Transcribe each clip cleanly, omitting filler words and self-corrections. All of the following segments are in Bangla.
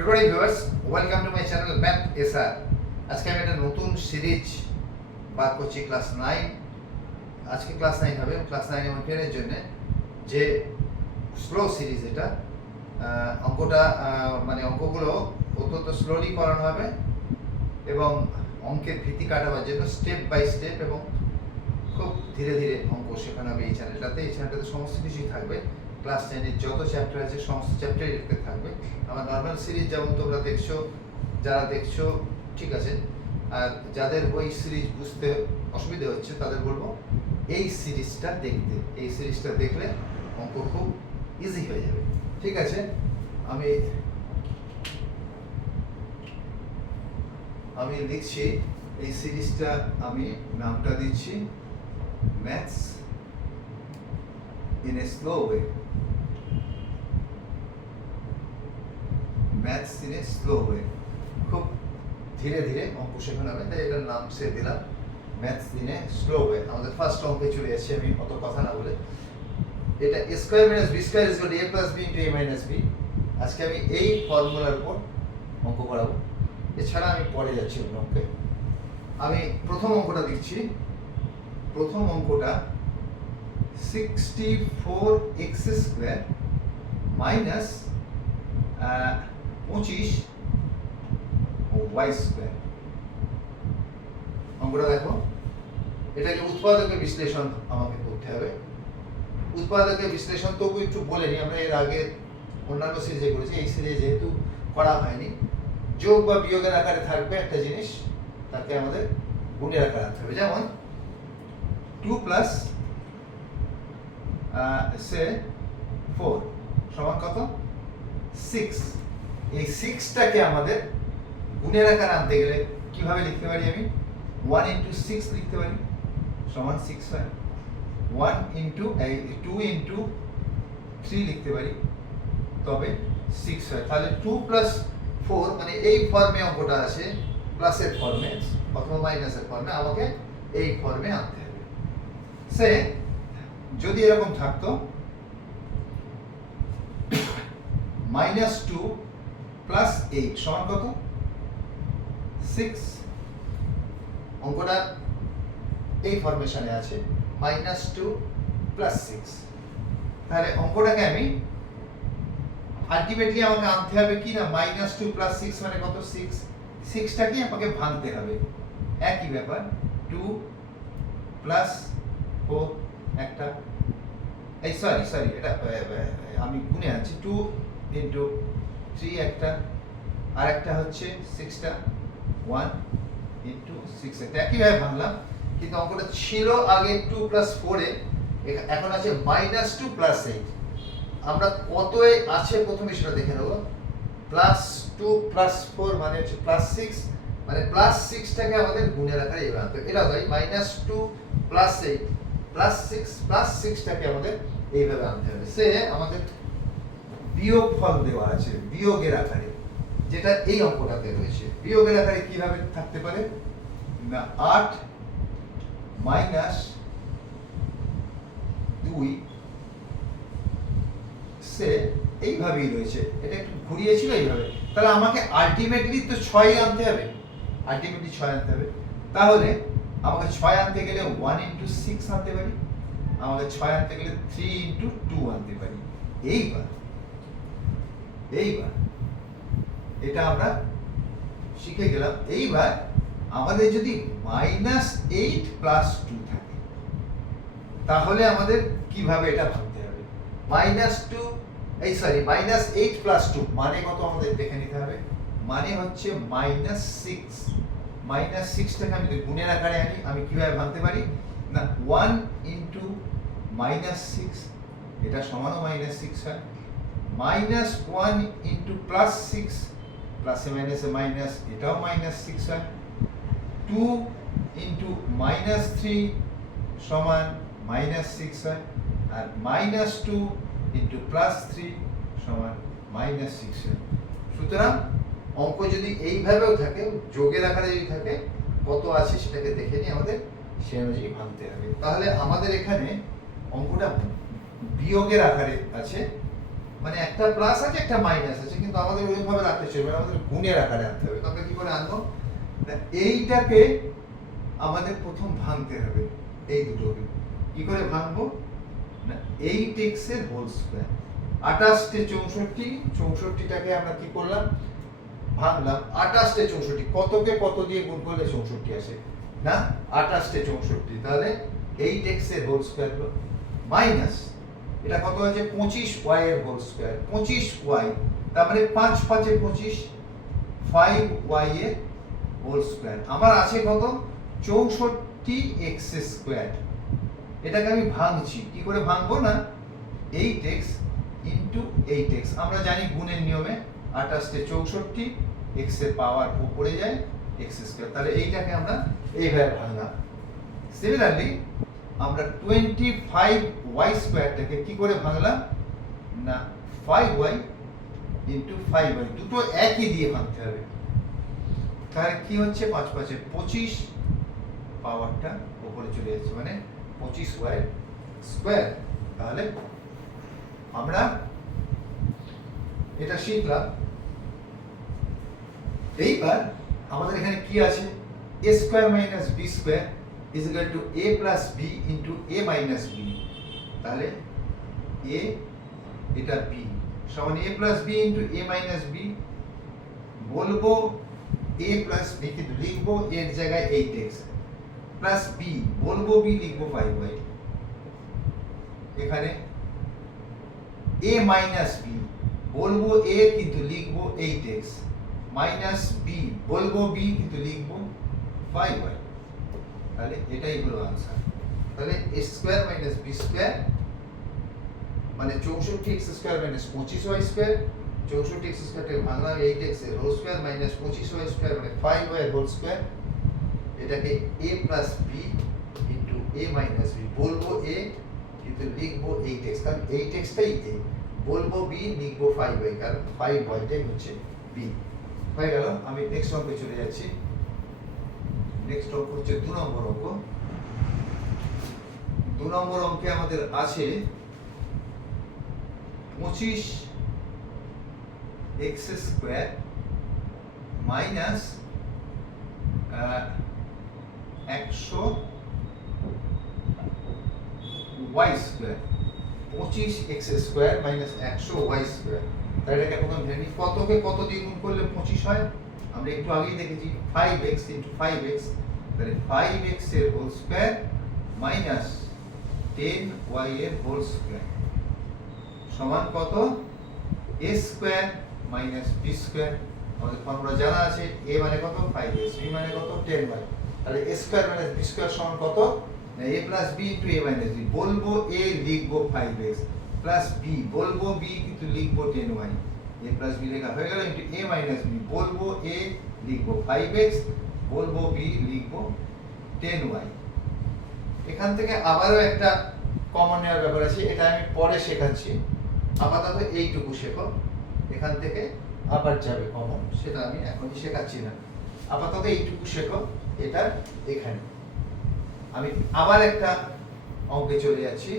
Good morning viewers, welcome to my channel math SR. আজকে আমি একটা নতুন সিরিজ বার করছি, ক্লাস 9। আজকে ক্লাস 9 হবে। ক্লাস 9 এবং 10 এর জন্য যে স্লো সিরিজ, এটা অঙ্কটা মানে অঙ্কগুলো অত্যন্ত স্লোলি করানো হবে এবং অঙ্কের ভীতি কাটাবার জন্য স্টেপ বাই স্টেপ এবং খুব ধীরে ধীরে অঙ্ক শেখানো হবে এই চ্যানেলটাতে। এই চ্যানেলটাতে সমস্ত কিছুই থাকবে। ক্লাস 10 এর যত চ্যাপ্টার আছে সমস্ত চ্যাপ্টারই দেখতে থাকবে। আমার নর্মাল সিরিজ যেমন তোমরা দেখছো, যারা দেখছো ঠিক আছে, আর যাদের ওই সিরিজ বুঝতে অসুবিধা হচ্ছে তাদের বলবো এই সিরিজটা দেখতে। এই সিরিজটা দেখলে অঙ্ক খুব ইজি হয়ে যাবে। ঠিক আছে, আমি লিখছি এই সিরিজটা, আমি নামটা দিচ্ছি maths in a slow way. Maths in a slow way, খুব ধীরে ধীরে অঙ্ক শেখানো হবে, তাই এটার নাম সে দিলাম maths in a slow way. আমাদের ফার্স্ট অঙ্কে চলে যাচ্ছে, আমি অত কথা না বলে। এটা a square minus b square is equal to a plus b into a minus b। আজকে আমি এই ফর্মুলার উপর অঙ্ক করাবো, এছাড়া আমি পরে যাচ্ছি অন্য অঙ্কে। আমি প্রথম অঙ্কটা দিচ্ছি। প্রথম অঙ্কটা 64x square minus 25y square. অঙ্কটা দেখো, এটাকে উৎপাদকের বিশ্লেষণ আমাকে করতে হবে। উৎপাদকের বিশ্লেষণ তবু একটু বলে নিই, আমরা এর আগে অন্যান্য সিরিজে করেছি, এই সিরিজে যেহেতু করা হয়নি। যোগ বা বিয়োগের আকারে থাকবে একটা জিনিস, তাকে আমাদের গুণের আকারে আনতে হবে। যেমন 2 প্লাস 4 সমান কত? 6। এই 6টাকে আমাদের গুণের আকারে আনতে গেলে কিভাবে লিখতে পারি? আমি 1 ইন্টু 6 লিখতে পারি, সমান 6 হয়। 1 ইন্টু 2 ইন্টু 3 লিখতে পারি, তবে 6 হয়। তাহলে 2 প্লাস 4 মানে এই ফর্মে অঙ্কটা আছে, প্লাসের ফর্মে অথবা মাইনাসের ফর্মে, আমাকে এই ফর্মে আনতে হবে। সে যদি এরকম থাকতো -2 প্লাস 8 সমান কত? 6। অঙ্কটা এই ফরমেশনে আছে, -2 প্লাস 6। তাহলে অঙ্কটাকে আমি আলটিমেটলি আমাকে আনতে হবে কি না, -2 প্লাস 6 মানে কত? 6। 6টাকে আমাকে ভাঙতে হবে। একই ব্যাপার, 2 প্লাস 4 একটা, এই সরি এটা আমি গুণে আনছি, 2 ইন্টু 3 একটা, আর একটা হচ্ছে 6টা, 1 ইন্টু 6 একটা। একইভাবে ভাঙলাম, কিন্তু অঙ্কটা ছিল আগে 2 প্লাস 4 এ, এখন আছে -2 প্লাস 8। আমরা কত আছে প্রথমে সেটা দেখে নেব। +2 প্লাস 4 মানে হচ্ছে +6, মানে +6টাকে আমাদের গুণের আকারে এভাবে আনতে হবে। এটা হয় -2 প্লাস 8 প্লাস 6 প্লাস 6টাকে আমাদের এইভাবে আনতে হবে। সে আমাদের বিয়োগ ফল দেওয়া আছে বিয়োগের আকারে, যেটা এই অঙ্কটাতে রয়েছে। বিয়োগের আকারে কিভাবে থাকতে পারে না, 8 মাইনাস 2 সে এইভাবেই রয়েছে। এটা একটু ঘুরিয়েছিল এইভাবে, তাহলে আমাকে আলটিমেটলি তো 6 আনতে হবে। আলটিমেটলি 6 আনতে হবে। তাহলে আমাকে 6 আনতে গেলে 1 ইন্টু 6 আনতে পারি, আমাকে 6 আনতে গেলে 3 ইন্টু 2 আনতে পারি। এইবার এটা আমরা শিখে গেলাম। এইবার আমাদের যদি -8 প্লাস 2 থাকে, তাহলে আমাদের কিভাবে এটা ভাঙতে হবে? -8 প্লাস 2 মানে কত আমাদের দেখে নিতে হবে। মানে হচ্ছে -6। -6টাকে আমি যদি গুণের আকারে আনি, আমি কিভাবে ভাঙতে পারি না, 1 ইন্টু -6, এটা সমানও -6 হয়। -1 ইন্টু +6, প্লাসে মাইনাসে মাইনাস, এটাও -6 হয়। 2 ইন্টু -3 সমান -6 হয়। আর -2 ইন্টু +3 সমান -6 হয়। সুতরাং অঙ্ক যদি এইভাবেও থাকে, যোগের আকারে যদি থাকে, কত আছে সেটাকে দেখে নিয়ে আমাদের সে অনুযায়ী ভাঙতে হবে। তাহলে আমাদের এখানে অঙ্কটা বিয়োগের আকারে আছে, মানে একটা প্লাস আছে একটা মাইনাস আছে, কিন্তু আমাদের ওইভাবে রাখতে চলবে না, আমাদের গুণের আকারে আনতে হবে। তো আমরা কি করে আনবো? না এইটাকে আমাদের প্রথম ভাঙতে হবে, এই দুটোকে কি করে ভাঙবো? না 8x এর হোল স্কয়ার, 28 তে 64, 64টাকে আমরা কি করলাম? ভাঙলাম। 28 তে 64 কতকে কত দিয়ে গুণ করলে 64 আসে? না 28 তে 64, তাহলে 8x এর হোল স্কয়ার মাইনাস এটা কত আছে? 25y এর হোল স্কয়ার, 25y তার মানে 5 5 এ 25, 5y এর হোল স্কয়ার। আমার আছে কত? 64x square. এটাকে আমি ভাঙছি, কি করে ভাঙবো? না 8x ইনটু 8x, আমরা জানি গুণের নিয়মে 28 তে 64, x এর পাওয়ার উপরে যায় x স্কয়ার, তাহলে এইটাকে আমরা এইভাবে ভাঙলাম। সিমিলারলি আমরা 25y স্কয়ারটাকে কি করে ভাঙলাম? না 5y ইনটু 5y, দুটো একই দিয়ে ভাঙতে হবে। তাহলে কি হচ্ছে? 5 5 এ 25, পাওয়ারটা উপরে চলে যাচ্ছে, মানে 25y স্কয়ার। তাহলে আমরা এটা শিখলাম। এইবার আমাদের এখানে কি আছে? a square minus b square is equal to a plus b into a minus b। তাহলে a এটা b সমান a plus b into a minus b। বলবো a প্লাস b, কিন্তু লিখবো এর জায়গায় 8x প্লাস b, বলবো b, লিখবো 5y। এখানে a মাইনাস b, বলবো a কিন্তু লিখবো 8x, মাইনাস b, বলবো b কিন্তু লিখবো 5y। তাহলে এটাই হলো आंसर। তাহলে a square minus b square মানে 64x square minus 25y square, 64x স্কয়ারটাকে ভাঙলাম 8x এর whole square minus 25y square মানে 5y এর হোল স্কয়ার। এটাকে a plus b into a minus b, বলবো a কিন্তু লিখবো 8x, কারণ 8x টাই a, বলবো b, লিখবো 5y, কারণ 5y টাই হচ্ছে b। হয়ে গেল। আমি নেক্সট অঙ্কে চলে যাচ্ছি। নেক্সট অঙ্ক হচ্ছে 2 নম্বর অঙ্ক। 2 নম্বর অঙ্কে আমাদের আছে 25x square minus 100y square, 25x square minus 100y square. তাহলে এটাকে প্রথম ভেঙে নিই, কতকে কত দিয়ে গুণ করলে 25 হয়? আমরা একটু আগেই দেখেছি 5x ইনটু 5x, তাহলে 5x এর হোল স্কয়ার মাইনাস 10y এর হোল স্কয়ার সমান কত? a square minus b square. আমাদের ফর্মুলা জানা আছে, a মানে কত? 5x, b মানে কত? 10y। তাহলে a square minus b square সমান কত? না a plus b into a minus b, বলবো a, লিখবো 5x, প্লাস b, বলবো b কিন্তু লিখবো 10y। a প্লাস b লেখা হয়ে গেল ইনটু a মাইনাস b, বলবো a, লিখবো 5x, বলবো b, লিখবো 10y। এখান থেকে আবারও একটা কমন নেওয়ার ব্যাপার আছে, এটা আমি পরে শেখাচ্ছি, আপাতত এইটুকু শেখো। এখান থেকে আবার যাবে কমন, সেটা আমি এখনই শেখাচ্ছি না, আপাতত এইটুকু শেখো। এটা এখানে আমি আবার একটা অঙ্কে চলে যাচ্ছি।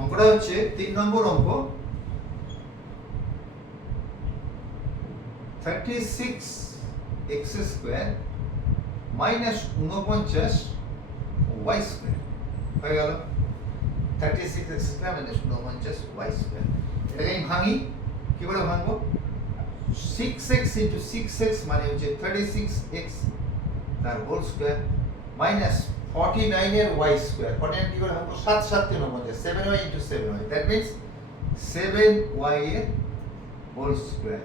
অঙ্কটা হচ্ছে 3 নম্বর অঙ্ক। 36x square minus 49y square হয়ে গেল। 36x square minus 49y square. এটাকে আমি ভাঙি, কি করে ভাঙবো? 6x ইনটু 6x মানে হচ্ছে 36x তার হোল স্কয়ার মাইনাস 49 এর y স্কয়ার। 49 কি করে ভাঙবো? 7 7 তে 49, 7y into 7y, that means 7y এর হোল স্কয়ার।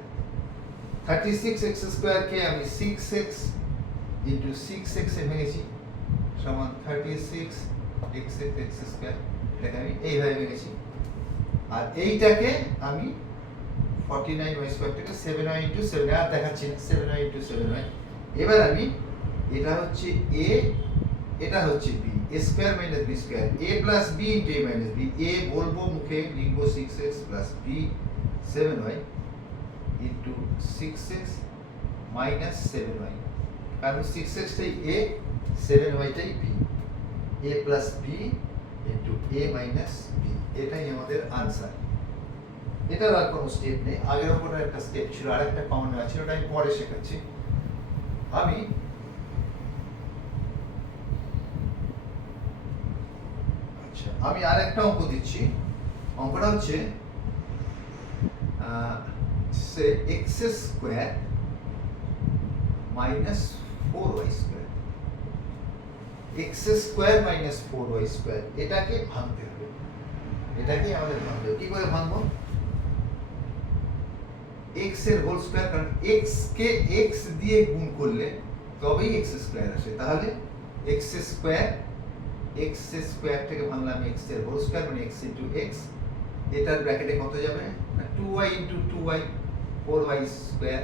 36x স্কয়ার কে আমি 6x ইনটু 6x এ ভেঙেছি সমান 36x স্কয়ার। এটাকে আমি এইভাবে ভেঙেছি, আর এইটাকে আমি 49y স্কয়ারটাকে 7y ইনটু 7 আর দেখাচ্ছি না, 7y ইনটু 7y। এবার আমি এটা হচ্ছে a, এটা হচ্ছে b, a square minus b square, a plus b into a minus b, a বলবো মুখে, লিখবো 6x plus b 7y into 6x minus 7y, কারণ 6x টাই a, 7y টাই b, a plus b into a minus b, এটাই আমাদের আনসার। এটার আর কোনো স্টেপ নেই, আগের ওপরে একটা স্টেপ ছিল, আর একটা কমন আছে, ওটা আমি পরে শেখাচ্ছি। আমি আচ্ছা আমি আর একটা অঙ্ক দিচ্ছি। অঙ্কটা হচ্ছে সে x square minus 4y square, x square minus 4y square, এটাকে ভাঙতে হবে। এটাকে আমাদের ভাঙতে হবে। কি করে ভাঙবো? x এর হোল স্কয়ার, কারণ x কে x দিয়ে গুণ করলে তবেই x স্কয়ার আসে। তাহলে x স্কয়ার থেকে ভাঙলাম x এর হোল স্কয়ার, মানে x ইনটু x, এটার ব্র্যাকেটে কত যাবে? 2y into 2y, 4y square,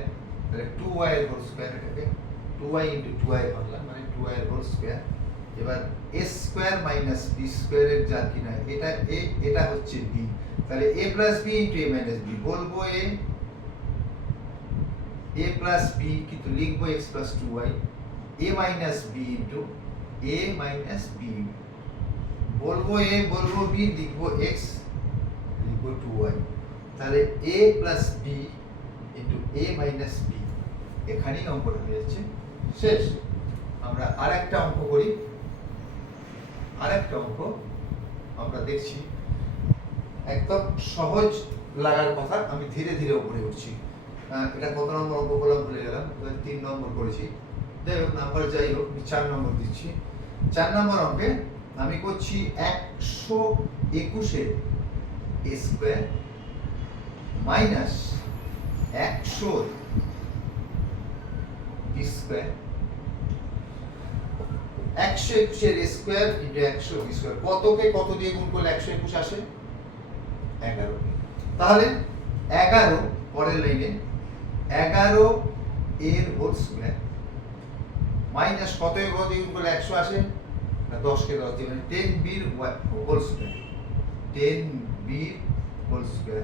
তাহলে 2y এর হোল স্কয়ার, এটাকে 2y ইনটু 2y ভাঙলাম, মানে 2y এর হোল স্কয়ার। এবার a স্কয়ার মাইনাস b স্কয়ারের যা কিনা এটা a, এটা হচ্ছে b, তাহলে a plus b into a minus b, বলবো a প্লাস b কিন্তু লিখবো x plus 2y, a minus b into a minus b, বলবো a বলবো b, লিখবো x লিখবো 2y, তাহলে a plus b into a minus b, এখানেই অঙ্কটা হয়ে যাচ্ছে শেষ। আমরা আরেকটা অঙ্ক করি। আরেকটা অঙ্ক আমরা দেখছি, একদম সহজ লাগার কথা, আমি ধীরে ধীরে উপরে উঠছি। এটা কত নম্বর অঙ্ক করলাম ভুলে গেলাম, 3 নম্বর করেছি। যাই হোক, নাম্বার যাই হোক, 4 নম্বর দিচ্ছি। 4 নম্বর অঙ্কে আমি করছি 121 এর স্কয়ার মাইনাস 100 বি স্কয়ার, 121 এর স্কয়ার ইনটু 100 বি স্কয়ার, কতকে কত দিয়ে গুণ করলে 121 আসে? 11। তাহলে 11 পরের লাইনে 11 এর হোল স্কয়ার মাইনাস কত এর কত দিয়ে গুণ করলে 100 আসে? না, 10 কে 10 দিয়ে, মানে 10 বি এর হোল স্কয়ার, 10 বি এর হোল স্কয়ার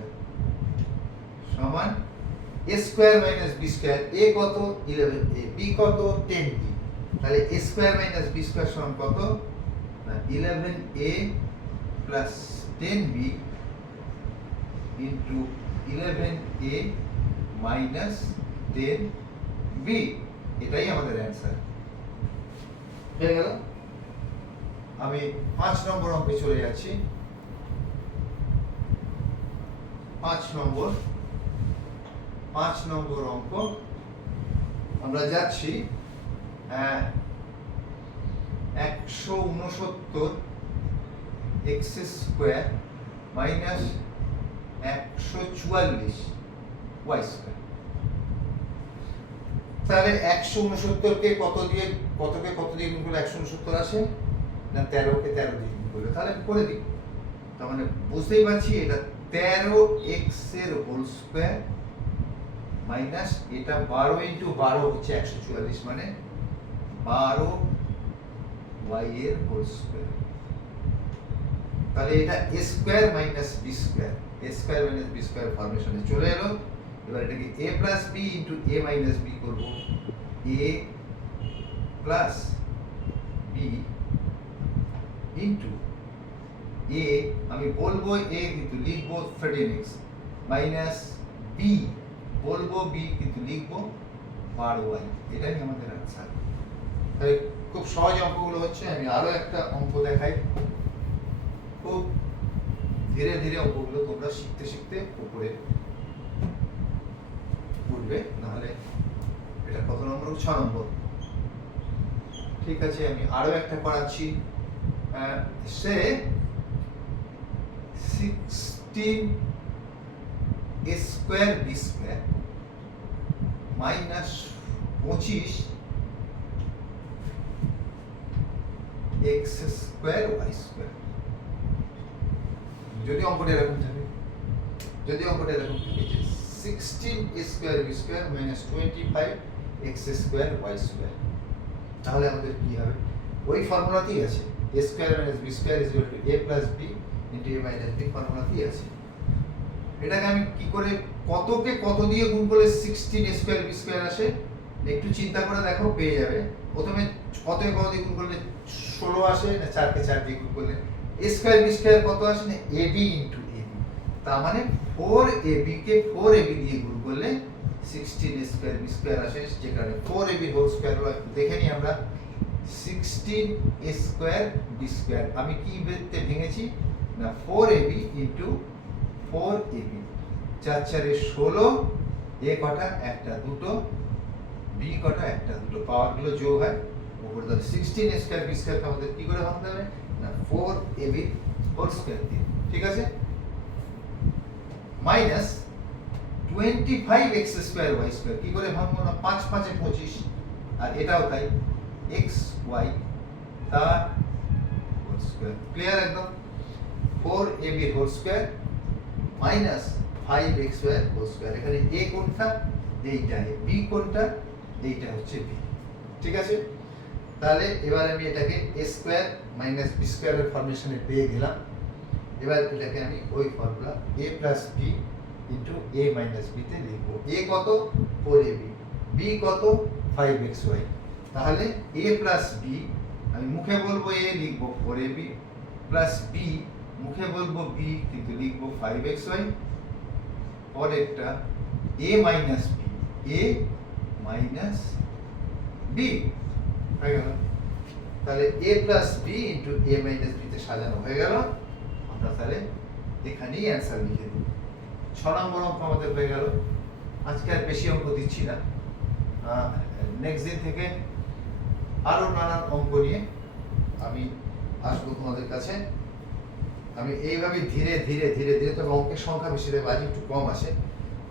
সমান a square minus b square, a কত? 11a, b কত? 10b, তাহলে a square minus b square সমান কত? না, 11a plus 10b into 11a minus 10b, এটাই আমাদের অ্যান্সার হয়ে গেল। আমি 5 নম্বর অঙ্কে চলে যাচ্ছি। 5 নম্বর অঙ্ক আমরা যাচ্ছি 169 x square minus 144 y square, তাহলে 169 কে কত দিয়ে গুণ করলে 169 আসে? না, 13 কে 13 দিয়ে গুণ করলে, তাহলে করে দিই। তার মানে বুঝতেই পারছি এটা 13x এর হোল স্কয়ার মাইনাস এটা 12 ইনটু 12 হচ্ছে 144, মানে 12y এর হোল স্কয়ার, তাহলে এটা a square minus b square, a square minus b square ফর্মেশনে চলে এলো। এবার এটাকে a plus b into a minus b করব, a plus b into a, আমি বলবো a কিন্তু লিখবো 13x মাইনাস b, বলবো b কিন্তু লিখবো 12y, এটাই আমাদের আনসার। তাহলে খুব সহজ অঙ্কগুলো হচ্ছে। আমি আরো একটা অঙ্ক দেখাই, খুব ধীরে ধীরে অঙ্কগুলো তোমরা শিখতে শিখতে উপরে উঠবে, নাহলে এটা কত নম্বর? 6 নম্বর। ঠিক আছে, আমি আরো একটা করাচ্ছি। সে 16 a square b square minus 25 x square y square, যদি অঙ্কটা এরকম থাকে, যে 16 a square b square minus 25 x square y square, তাহলে আমাদের কি হবে? ওই ফর্মুলাতেই আছে, a square minus b square is equal to a plus b into a minus b, ফর্মুলাতেই আছে। এটাকে আমি কি করে কতকে কত দিয়ে গুণ করলে 16 a স্কয়ার b স্কয়ার আসে? একটু চিন্তা করে দেখো, পেয়ে যাবে। প্রথমে কতকে কত দিয়ে গুণ করলে 16 আসে, না 4 কে 4 দিয়ে গুণ করলে a স্কয়ার b স্কয়ার কত আসে না ab ইনটু ab, তার মানে 4ab কে 4ab দিয়ে গুণ করলে 16 স্কয়ার b স্কয়ার আসে, যেখানে 4ab হোল স্কয়ার হলো দেখে নিই আমরা 16 স্কয়ার b স্কয়ার আমি কি তে ভেঙেছি না 4ab ইনটু 4ab, 4 4 16, a কটা একটা দুটো, b কটা একটা দুটো, পাওয়ার গুলো যোগ হয় উপরে তাহলে 16 স্কয়ার b স্কয়ার আমাদের কি করে ভাঙতে হবে না 4ab হোল স্কয়ার দিয়ে, ঠিক আছে, minus 25x square y square কি করে ভাঙবো না 5 5 এ 25, আর এটাও তাই x y তার হোল স্কয়ার, ক্লিয়ার একদম, 4ab whole square minus 5xy whole square, এখানে a কোনটা এইটা, b কোনটা এইটা হচ্ছে b, ঠিক আছে। তাহলে এবার আমি এটাকে a স্কয়ার মাইনাস b স্কয়ারের ফর্মেশনে পেয়ে গেলাম, এবার এটাকে আমি ওই formula a plus b into a minus b তে লিখব, a কত 4ab, b কত 5xy, তাহলে a প্লাস b আমি মুখে বলবো a লিখব 4ab প্লাস b মুখে বলবো b কিন্তু লিখব 5xy, পরেরটা a minus b, a minus b হয়ে গেল, তাহলে a plus b into a minus b তে সাজানো হয়ে গেল, আমরা তাহলে এখানেই অ্যান্সার লিখে দিই। 6 নম্বর অঙ্ক আমাদের হয়ে গেল, আজকে আর বেশি অঙ্ক দিচ্ছি না, নেক্সট দিন থেকে আরো নানান অঙ্ক নিয়ে আমি আসবো তোমাদের কাছে। আমি এইভাবে ধীরে ধীরে ধীরে ধীরে, তবে অঙ্কের সংখ্যা বেশি দেবে, আজ একটু কম আসে,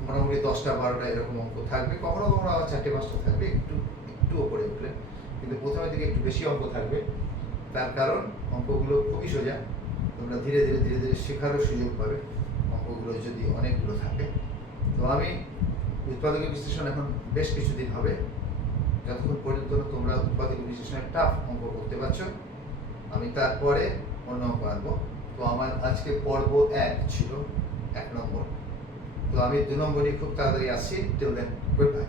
মোটামুটি 10টা 12টা এরকম অঙ্ক থাকবে, কখনো কখনো আবার 4টে 5টা থাকবে একটু একটু উপরে উঠলে, কিন্তু প্রথমের দিকে একটু বেশি অঙ্ক থাকবে, তার কারণ অঙ্কগুলো খুবই সোজা, তোমরা ধীরে ধীরে ধীরে ধীরে শেখারও সুযোগ পাবে অঙ্কগুলো যদি অনেকগুলো থাকে। তো আমি উৎপাদক বিশ্লেষণ এখন বেশ কিছুদিন হবে, যতক্ষণ পর্যন্ত তোমরা উৎপাদক বিশ্লেষণের টাফ অঙ্ক করতে পারছো, আমি তারপরে অন্য অঙ্ক আনবো। তো আমার আজকে পর্ব 1 ছিল 1 নম্বর, তো আমি 2 নম্বরই খুব তাড়াতাড়ি আসছি। Till then, good bye.